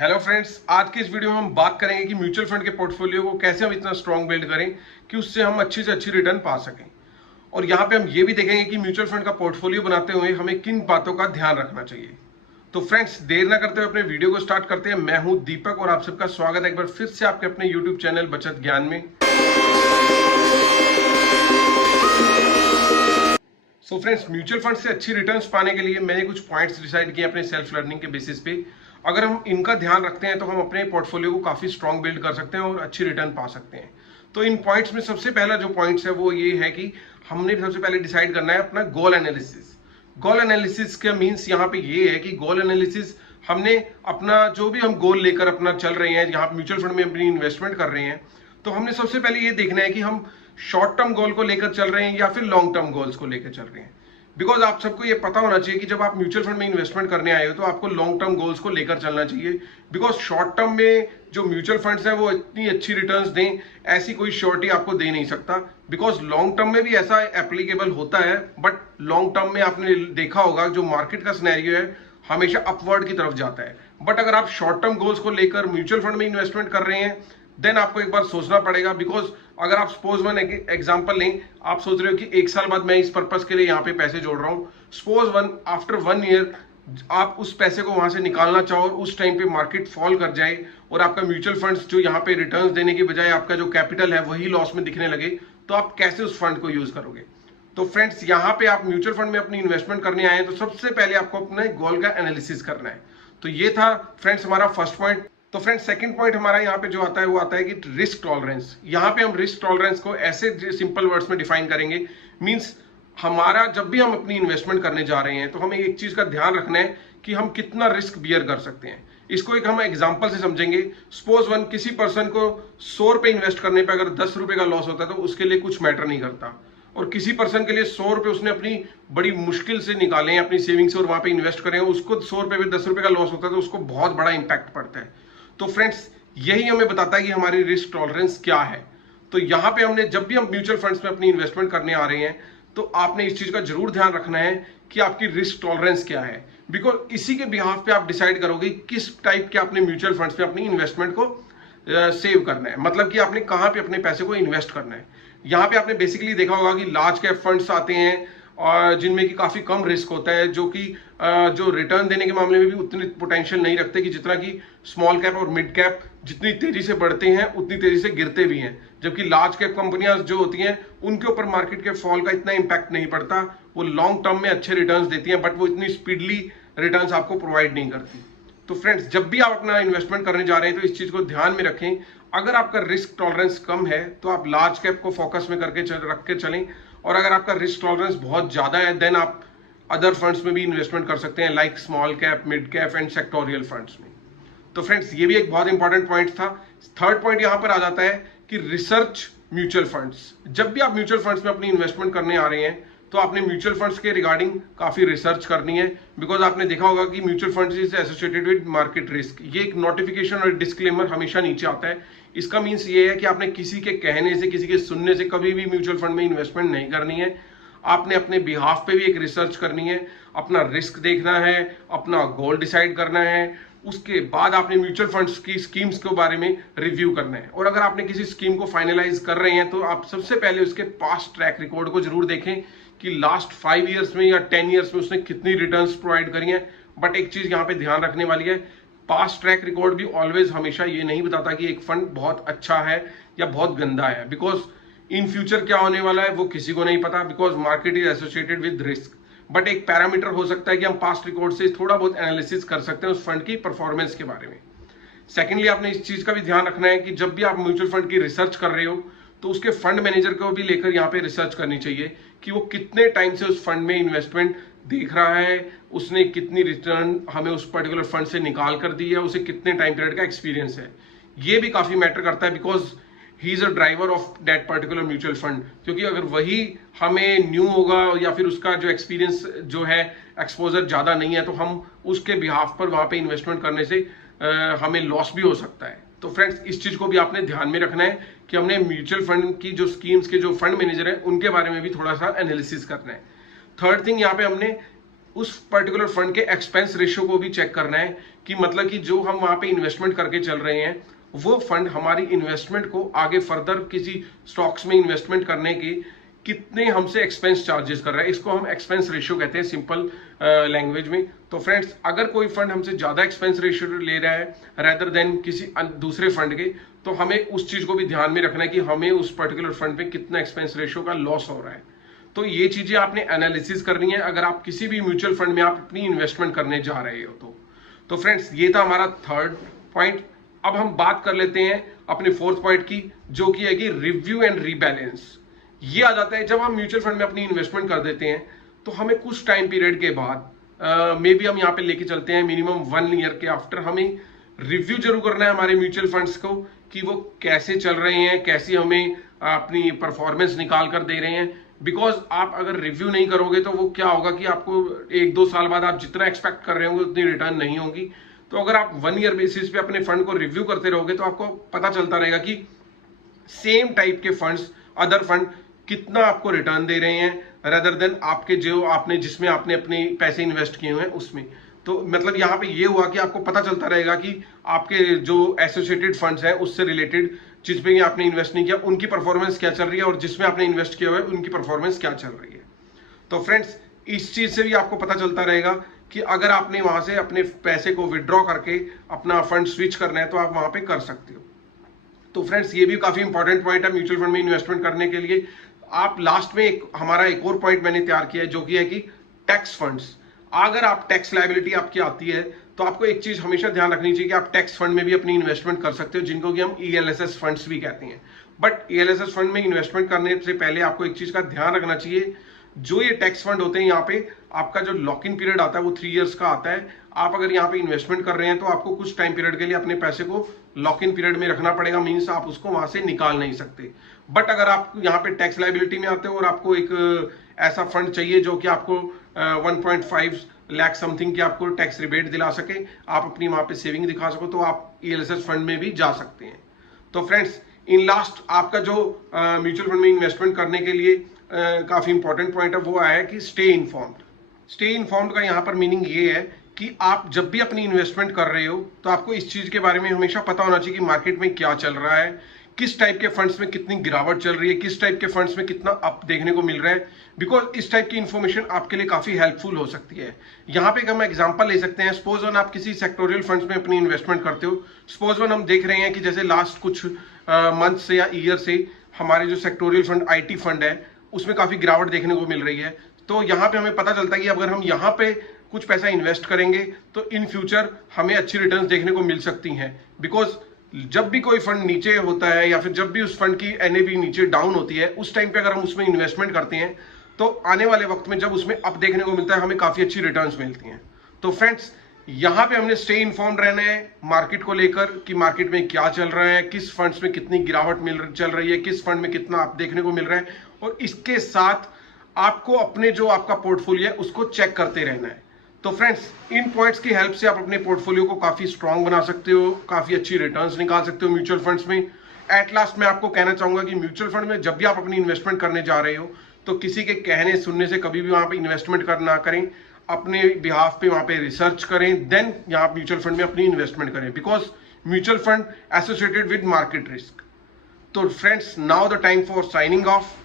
Hello friends, आज के इस वीडियो में हम बात करेंगे कि म्यूचुअल फंड के पोर्टफोलियो को कैसे हम इतना स्ट्रॉन्ग बिल्ड करें कि उससे हम अच्छी से अच्छी रिटर्न पा सकें। और यहाँ पे हम ये भी देखेंगे कि म्यूचुअल फंड का पोर्टफोलियो बनाते हुए हमें किन बातों का ध्यान रखना चाहिए। तो फ्रेंड्स, देर ना करते हुए अपने वीडियो को स्टार्ट करते हैं। मैं हूं दीपक और आप सबका स्वागत है एक बार फिर से आपके अपने यूट्यूब चैनल बचत ज्ञान में। सो फ्रेंड्स, म्यूचुअल फंड से अच्छी रिटर्न्स पाने के लिए मैंने कुछ पॉइंट्स डिसाइड किए अपने सेल्फ लर्निंग के बेसिस पे। अगर हम इनका ध्यान रखते हैं तो हम अपने पोर्टफोलियो को काफी स्ट्रॉन्ग बिल्ड कर सकते हैं और अच्छी रिटर्न पा सकते हैं। तो इन पॉइंट्स में सबसे पहला जो पॉइंट्स है वो ये है कि हमने सबसे पहले डिसाइड करना है अपना गोल एनालिसिस। गोल एनालिसिस का मीन्स यहाँ पे ये है कि गोल एनालिसिस हमने अपना जो भी हम गोल लेकर अपना चल रहे हैं, यहाँ म्यूचुअल फंड में अपनी इन्वेस्टमेंट कर रहे हैं, तो हमने सबसे पहले ये देखना है कि हम शॉर्ट टर्म गोल को लेकर चल रहे हैं या फिर लॉन्ग टर्म गोल्स को लेकर चल रहे हैं। बिकॉज आप सबको ये पता होना चाहिए कि जब आप म्यूचुअल फंड में इन्वेस्टमेंट करने आए हो तो आपको लॉन्ग टर्म गोल्स को लेकर चलना चाहिए। बिकॉज शॉर्ट टर्म में जो म्यूचुअल फंड्स हैं वो इतनी अच्छी रिटर्न्स दें, ऐसी कोई श्योरिटी आपको दे नहीं सकता। बिकॉज लॉन्ग टर्म में भी ऐसा एप्लीकेबल होता है, बट लॉन्ग टर्म में आपने देखा होगा जो मार्केट का सिनेरियो है हमेशा अपवर्ड की तरफ जाता है। बट अगर आप शॉर्ट टर्म गोल्स को लेकर म्यूचुअल फंड में इन्वेस्टमेंट कर रहे हैं देन आपको एक बार सोचना पड़ेगा। बिकॉज अगर आप सपोज वन एग्जांपल लें, आप सोच रहे हो कि 1 साल बाद मैं इस पर्पस के लिए यहाँ पे पैसे जोड़ रहा हूँ, सपोज आफ्टर 1 ईयर आप उस पैसे को वहां से निकालना चाहो और उस टाइम पे मार्केट फॉल कर जाए और आपका म्यूचुअल फंड्स जो यहाँ पे रिटर्न्स देने की बजाय आपका जो कैपिटल है वही लॉस में दिखने लगे, तो आप कैसे उस फंड को यूज करोगे। तो फ्रेंड्स, यहाँ पे आप म्यूचुअल फंड में अपनी इन्वेस्टमेंट करने आए तो सबसे पहले आपको अपने गोल का एनालिसिस करना है। तो ये था फ्रेंड्स हमारा फर्स्ट पॉइंट। तो फ्रेंड्स, सेकंड पॉइंट हमारा यहाँ पे जो आता है वो आता है कि रिस्क टॉलरेंस। यहाँ पे हम रिस्क टॉलरेंस को ऐसे सिंपल वर्ड्स में डिफाइन करेंगे, मींस हमारा जब भी हम अपनी इन्वेस्टमेंट करने जा रहे हैं तो हमें एक चीज का ध्यान रखना है कि हम कितना रिस्क बियर कर सकते हैं। इसको एक हम एग्जांपल से समझेंगे। सपोज किसी पर्सन को 100 रुपए इन्वेस्ट करने पे अगर 10 रुपए का लॉस होता है तो उसके लिए कुछ मैटर नहीं करता, और किसी पर्सन के लिए 100 रुपए उसने अपनी बड़ी मुश्किल से निकाले हैं अपनी सेविंग से और वहां पे इन्वेस्ट करें, उसको 100 रुपए में 10 रुपए का लॉस होता है तो उसको बहुत बड़ा इंपैक्ट पड़ता है। तो फ्रेंड्स, यही हमें बताता है कि हमारी रिस्क टॉलरेंस क्या है। तो यहाँ पे हमने जब भी हम म्यूचुअल फंड्स में अपनी इन्वेस्टमेंट करने आ रहे हैं तो आपने इस चीज का जरूर ध्यान रखना है कि आपकी रिस्क टॉलरेंस क्या है। बिकॉज इसी के बिहाफ पे आप डिसाइड करोगे किस टाइप के अपने म्यूचुअल फंड्स में अपनी इन्वेस्टमेंट को सेव करना है, मतलब कि आपने कहाँ पे अपने पैसे को इन्वेस्ट करना है। यहाँ पे आपने बेसिकली देखा होगा कि लार्ज कैप फंड्स आते हैं और जिनमें कि काफी कम रिस्क होता है, जो कि जो रिटर्न देने के मामले में भी उतनी पोटेंशियल नहीं रखते कि जितना कि स्मॉल कैप और मिड कैप जितनी तेजी से बढ़ते हैं उतनी तेजी से गिरते भी हैं। जबकि लार्ज कैप कंपनियां जो होती हैं उनके ऊपर मार्केट के फॉल का इतना इंपैक्ट नहीं पड़ता, वो लॉन्ग टर्म में अच्छे रिटर्न्स देती हैं बट वो इतनी स्पीडली रिटर्न्स आपको प्रोवाइड नहीं करती। तो फ्रेंड्स, जब भी आप अपना इन्वेस्टमेंट करने जा रहे हैं तो इस चीज को ध्यान में रखें। अगर आपका रिस्क टॉलरेंस कम है तो आप लार्ज कैप को फोकस में करके रख के चलें, और अगर आपका रिस्क टॉलरेंस बहुत ज्यादा है देन आप अदर फंड्स में भी इन्वेस्टमेंट कर सकते हैं, like small cap, mid cap and sectoral funds में। तो फ्रेंड्स, ये भी एक बहुत इंपॉर्टेंट पॉइंट था। थर्ड पॉइंट यहां पर आ जाता है कि रिसर्च म्यूचुअल फंड्स। जब भी आप म्यूचुअल फंड्स में अपनी इन्वेस्टमेंट करने आ रहे हैं तो आपने म्यूचुअल फंड्स के रिगार्डिंग काफी रिसर्च करनी है। बिकॉज आपने देखा होगा कि mutual funds is associated with market risk. ये एक नोटिफिकेशन और डिस्क्लेमर हमेशा नीचे आता है। इसका मीन्स ये है कि आपने किसी के कहने से, किसी के सुनने से कभी भी म्यूचुअल फंड में इन्वेस्टमेंट नहीं करनी है। आपने अपने बिहाफ पे भी एक रिसर्च करनी है, अपना रिस्क देखना है, अपना गोल डिसाइड करना है, उसके बाद आपने म्यूचुअल फंड्स की स्कीम्स के बारे में रिव्यू करना है। और अगर आपने किसी स्कीम को फाइनलाइज कर रहे हैं तो आप सबसे पहले उसके पास्ट ट्रैक रिकॉर्ड को जरूर देखें कि लास्ट 5 ईयर्स में या 10 ईयर्स में उसने कितनी रिटर्न्स प्रोवाइड करी हैं। बट एक चीज यहाँ पे ध्यान रखने वाली है, पास्ट ट्रैक रिकॉर्ड भी ऑलवेज हमेशा ये नहीं बताता कि एक फंड बहुत अच्छा है या बहुत गंदा है। बिकॉज इन फ्यूचर क्या होने वाला है वो किसी को नहीं पता, because market is associated with risk. But एक पैरामीटर हो सकता है कि हम पास्ट रिकॉर्ड से थोड़ा बहुत एनालिसिस कर सकते हैं उस फंड की परफॉर्मेंस के बारे में। सेकेंडली, आपने इस चीज का भी ध्यान रखना है कि जब भी आप म्यूचुअल फंड की रिसर्च कर रहे हो तो उसके फंड मैनेजर को भी लेकर यहाँ पे रिसर्च करनी चाहिए कि वो कितने टाइम से उस फंड में इन्वेस्टमेंट देख रहा है, उसने कितनी रिटर्न हमें उस पर्टिकुलर फंड से निकाल कर दी है, उसे कितने टाइम पीरियड का एक्सपीरियंस है। ये भी काफी मैटर करता है because he is a driver of that particular mutual fund. क्योंकि अगर वही हमें न्यू होगा या फिर उसका जो एक्सपीरियंस जो है, एक्सपोजर ज्यादा नहीं है, तो हम उसके बिहाफ पर वहां पे इन्वेस्टमेंट करने से हमें लॉस भी हो सकता है। तो फ्रेंड्स, इस चीज को भी आपने ध्यान में रखना है कि हमने म्यूचुअल फंड की जो स्कीम्स के जो फंड मैनेजर है उनके बारे में भी थोड़ा सा एनालिसिस करना है। थर्ड थिंग, यहाँ पे हमने उस पर्टिकुलर फंड के एक्सपेंस रेशियो को भी चेक करना है कि मतलब कि जो हम वहां पे इन्वेस्टमेंट करके चल रहे हैं वो फंड हमारी इन्वेस्टमेंट को आगे फर्दर किसी स्टॉक्स में इन्वेस्टमेंट करने की कितने हमसे एक्सपेंस चार्जेस कर रहा है, इसको हम एक्सपेंस रेशियो कहते हैं सिंपल लैंग्वेज में। तो फ्रेंड्स, अगर कोई फंड हमसे ज्यादा एक्सपेंस रेशियो ले रहा है रेदर देन किसी दूसरे फंड के, तो हमें उस चीज को भी ध्यान में रखना है कि हमें उस पर्टिकुलर फंड पे कितना एक्सपेंस रेशियो का लॉस हो रहा है। तो ये चीजें आपने एनालिसिस करनी है अगर आप किसी भी म्यूचुअल फंड में आप अपनी इन्वेस्टमेंट करने जा रहे हो तो फ्रेंड्स, ये था हमारा थर्ड पॉइंट। अब हम बात कर लेते हैं अपने फोर्थ पॉइंट की, जो कि है कि रिव्यू एंड रीबैलेंस। ये आ जाता है जब हम म्यूचुअल फंड में अपनी इन्वेस्टमेंट कर देते हैं तो हमें कुछ टाइम पीरियड के बाद मे बी हम यहाँ पे लेके चलते हैं मिनिमम 1 ईयर के आफ्टर, हमें रिव्यू जरूर करना है हमारे म्यूचुअल फंड्स को कि वो कैसे चल रहे हैं, कैसी हमें अपनी परफॉर्मेंस निकाल कर दे रहे हैं। बिकॉज आप अगर रिव्यू नहीं करोगे तो वो क्या होगा कि आपको 1-2 साल बाद आप जितना एक्सपेक्ट कर रहे होंगे उतनी रिटर्न नहीं होगी। तो अगर आप 1 ईयर बेसिस पे अपने फंड को रिव्यू करते रहोगे तो आपको पता चलता रहेगा कि सेम टाइप के फंड्स, अदर फंड कितना आपको रिटर्न दे रहे हैं रेदर देन आपके जो आपने जिसमें आपने अपने पैसे इन्वेस्ट किए हुए हैं उसमें। तो मतलब यहाँ पे ये हुआ कि आपको पता चलता रहेगा कि आपके जो एसोसिएटेड फंड्स हैं उससे रिलेटेड जिसमें आपने इन्वेस्ट नहीं किया उनकी परफॉर्मेंस क्या चल रही है और जिसमें आपने इन्वेस्ट किया हुआ है उनकी परफॉर्मेंस क्या चल रही है। तो फ्रेंड्स, इस चीज से भी आपको पता चलता रहेगा कि अगर आपने वहां से अपने पैसे को विड्रॉ करके अपना फंड स्विच करना है तो आप वहां पे कर सकते हो। तो फ्रेंड्स, ये भी काफी इंपॉर्टेंट पॉइंट है म्यूचुअल फंड में इन्वेस्टमेंट करने के लिए। आप लास्ट में हमारा एक और पॉइंट मैंने तैयार किया है जो कि है कि टैक्स फंड्स। अगर आप टैक्स लायबिलिटी आपकी आती है तो आपको एक चीज हमेशा ध्यान रखनी चाहिए कि आप टैक्स फंड में भी अपनी इन्वेस्टमेंट कर सकते हो, जिनको कि हम ELSS फंड्स भी कहते हैं। बट ELSS फंड में इन्वेस्टमेंट करने से पहले आपको एक चीज का ध्यान रखना चाहिए, जो ये टैक्स फंड होते हैं यहाँ पे आपका जो लॉक इन पीरियड आता है वो 3 इयर्स का आता है। आप अगर यहाँ पे इन्वेस्टमेंट कर रहे हैं तो आपको कुछ टाइम पीरियड के लिए अपने पैसे को लॉक इन पीरियद में रखना पड़ेगा, मीन्स आप उसको वहां से निकाल नहीं सकते। बट अगर आप यहाँ पे टैक्स लायबिलिटी में आते हो और आपको एक ऐसा फंड चाहिए जो कि आपको 1.5 लाख समथिंग की आपको टैक्स रिबेट दिला सके, आप अपनी वहां पे सेविंग दिखा सको, तो आप ELSS फंड में भी जा सकते हैं। तो फ्रेंड्स, इन लास्ट आपका जो म्यूचुअल फंड में इन्वेस्टमेंट करने के लिए काफी इंपॉर्टेंट पॉइंट है वो आया है कि स्टे इन्फॉर्म्ड। स्टे इन्फॉर्म्ड का यहाँ पर मीनिंग ये है कि आप जब भी अपनी इन्वेस्टमेंट कर रहे हो तो आपको इस चीज के बारे में हमेशा पता होना चाहिए कि मार्केट में क्या चल रहा है, किस टाइप के फंड्स में कितनी गिरावट चल रही है, किस टाइप के फंड्स में कितना अप देखने को मिल रहा है। बिकॉज इस टाइप की इंफॉर्मेशन आपके लिए काफी हेल्पफुल हो सकती है। यहाँ पे हम एग्जांपल ले सकते हैं, सपोज वन आप किसी सेक्टोरियल फंड्स में अपनी इन्वेस्टमेंट करते हो। सपोज वन हम देख रहे हैं कि जैसे लास्ट कुछ मंथ से या ईयर से हमारे जो सेक्टोरियल फंड IT फंड है उसमें काफी गिरावट देखने को मिल रही है। तो यहाँ पे हमें पता चलता है कि अगर हम यहाँ पे कुछ पैसा इन्वेस्ट करेंगे तो इन फ्यूचर हमें अच्छी रिटर्न्स देखने को मिल सकती हैं। बिकॉज जब भी कोई फंड नीचे होता है या फिर जब भी उस फंड की NAV नीचे डाउन होती है, उस टाइम पे अगर हम उसमें इन्वेस्टमेंट करते हैं तो आने वाले वक्त में जब उसमें अप देखने को मिलता है हमें काफी अच्छी रिटर्न्स मिलती हैं। तो फ्रेंड्स, यहाँ पे हमने स्टे इन्फॉर्म्ड रहना है मार्केट को लेकर कि मार्केट में क्या चल रहा है, किस फंड्स में कितनी गिरावट चल रही है, किस फंड में कितना अप देखने को मिल रहा है, और इसके साथ आपको अपने जो आपका पोर्टफोलियो है उसको चेक करते रहना है। तो फ्रेंड्स, इन पॉइंट्स की हेल्प से आप अपने पोर्टफोलियो को काफी स्ट्रांग बना सकते हो, काफी अच्छी रिटर्न्स निकाल सकते हो म्यूचुअल फंड्स में। एट लास्ट मैं आपको कहना चाहूंगा कि म्यूचुअल फंड में जब भी आप अपनी इन्वेस्टमेंट करने जा रहे हो तो किसी के कहने सुनने से कभी भी वहां पे इन्वेस्टमेंट ना करें, अपने बिहाफ पे वहां पे रिसर्च करें, देन यहाँ म्यूचुअल फंड में अपनी इन्वेस्टमेंट करें, because mutual fund associated with market risk. तो friends, now the time for signing of.